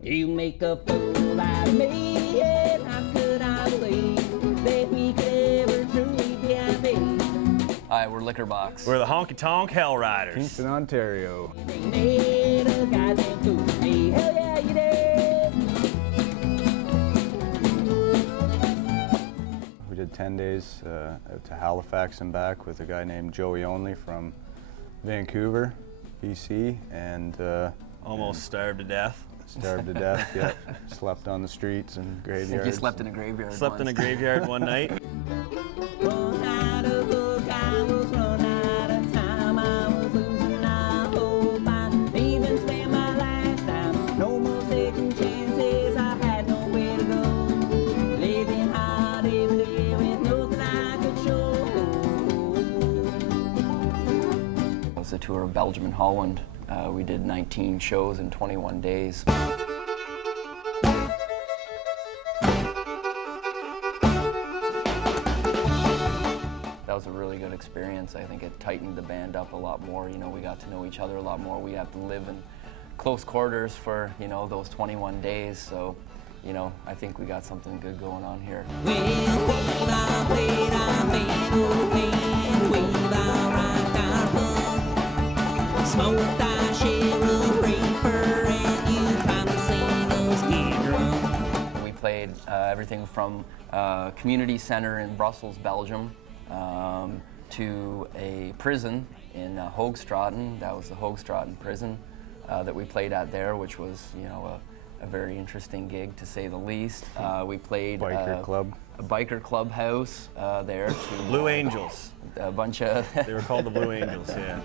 You make a fool out of me, and how could I believe that we could ever truly be happy? Hi, we're Liquorbox. We're the Honky Tonk Hell Riders. Kingston, Ontario. You made a goddamn fool of me, hell yeah you did. We did 10 days out to Halifax and back with a guy named Joey Only from Vancouver, BC, and Almost starved to death. starved to death. Yeah, slept on the streets and I think graveyards. you slept in a graveyard Slept once. in a graveyard one night. Run out of hook, I was run out of time, I was losing, I hope I even spend my lifetime. No more second chances, I had nowhere to go. Living hard every day with nothing I could show. It was a tour of Belgium and Holland. We did 19 shows in 21 days. That was a really good experience. I think it tightened the band up a lot more. You know, we got to know each other a lot more. We had to live in close quarters for, you know, those 21 days. So, you know, I think we got something good going on here. Smoked our share of reefer, and you probably seen us get drunk. We played everything from a community center in Brussels, Belgium, to a prison in Hoogstraten. That was the Hoogstraten prison that we played at there, which was, you know, a very interesting gig to say the least. We played Biker club. a biker clubhouse there. To, Blue Angels. a bunch of They were called the Blue Angels, yeah.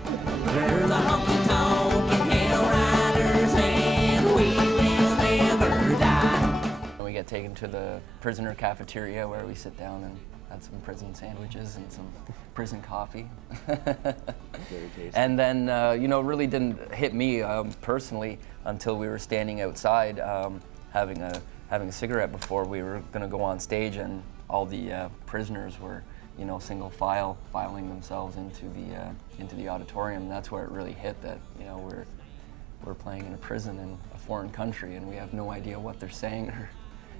We're the honky tonk and hell riders, and we will never die. And we get taken to the prisoner cafeteria where we sit down and had some prison sandwiches and some prison coffee. And then, you know, it really didn't hit me personally until we were standing outside having a cigarette before we were going to go on stage, and all the prisoners were, you know, single file filing themselves into the auditorium. And that's where it really hit that, you know, we're playing in a prison in a foreign country, and we have no idea what they're saying or,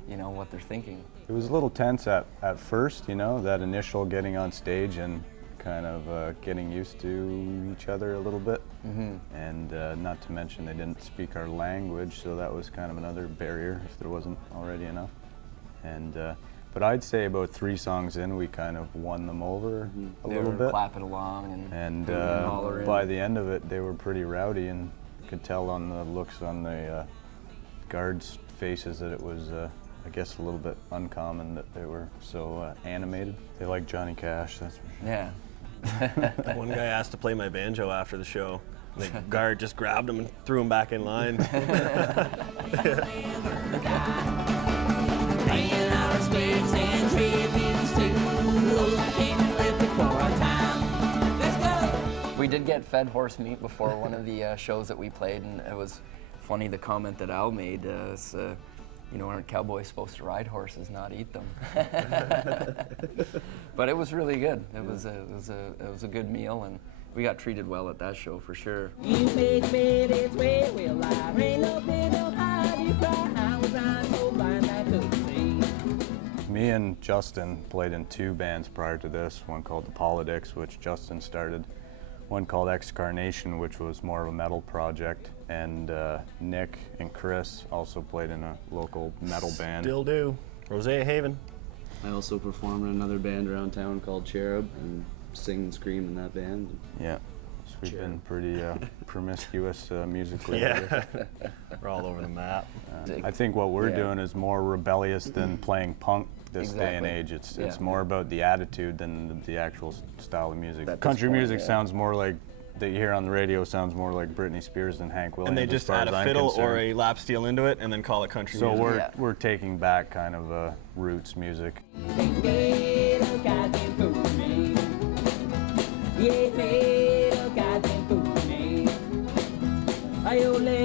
you know, what they're thinking. It was a little tense at first, you know, that initial getting on stage and kind of getting used to each other a little bit. Mm-hmm. And not to mention they didn't speak our language, so that was kind of another barrier if there wasn't already enough. And but I'd say about 3 songs in, we kind of won them over a They little were bit. clapping along and hollering. By the end of it, they were pretty rowdy, and could tell on the looks on the guards' faces that it was, I guess, a little bit uncommon that they were so animated. They like Johnny Cash, that's for sure. Yeah. One guy asked to play my banjo after the show. The guard just grabbed him and threw him back in line. Paying our respects and tributes to those who came and lived before our time. Let's go! We did get fed horse meat before one of the shows that we played, and it was funny the comment that Al made. You know, aren't cowboys supposed to ride horses, not eat them? But it was really good. It was a good meal, and we got treated well at that show for sure. You make me this way, well, I ain't no big old hide you cry. I was on so blind I couldn't see. Me and Justin played in 2 bands prior to this, one called The Politics, which Justin started, one called Excarnation, which was more of a metal project, and Nick and Chris also played in a local metal band. Still do. Rosea Haven. I also perform in another band around town called Cherub and sing and scream in that band. Yeah, so we've been pretty promiscuous musically. Yeah. We're all over the map. I think what we're doing is more rebellious than playing punk this day and Exactly. age. It's more about the attitude than the actual style of music. At this Country point, music yeah. sounds more like, that you hear on the radio sounds more like Britney Spears than Hank Williams. And they as just far add as a I'm fiddle or concerned. a lap steel into it and then call it country So music. we're taking back kind of roots music. They made a goddamn fool of me. Yeah, made a goddamn fool of me. I only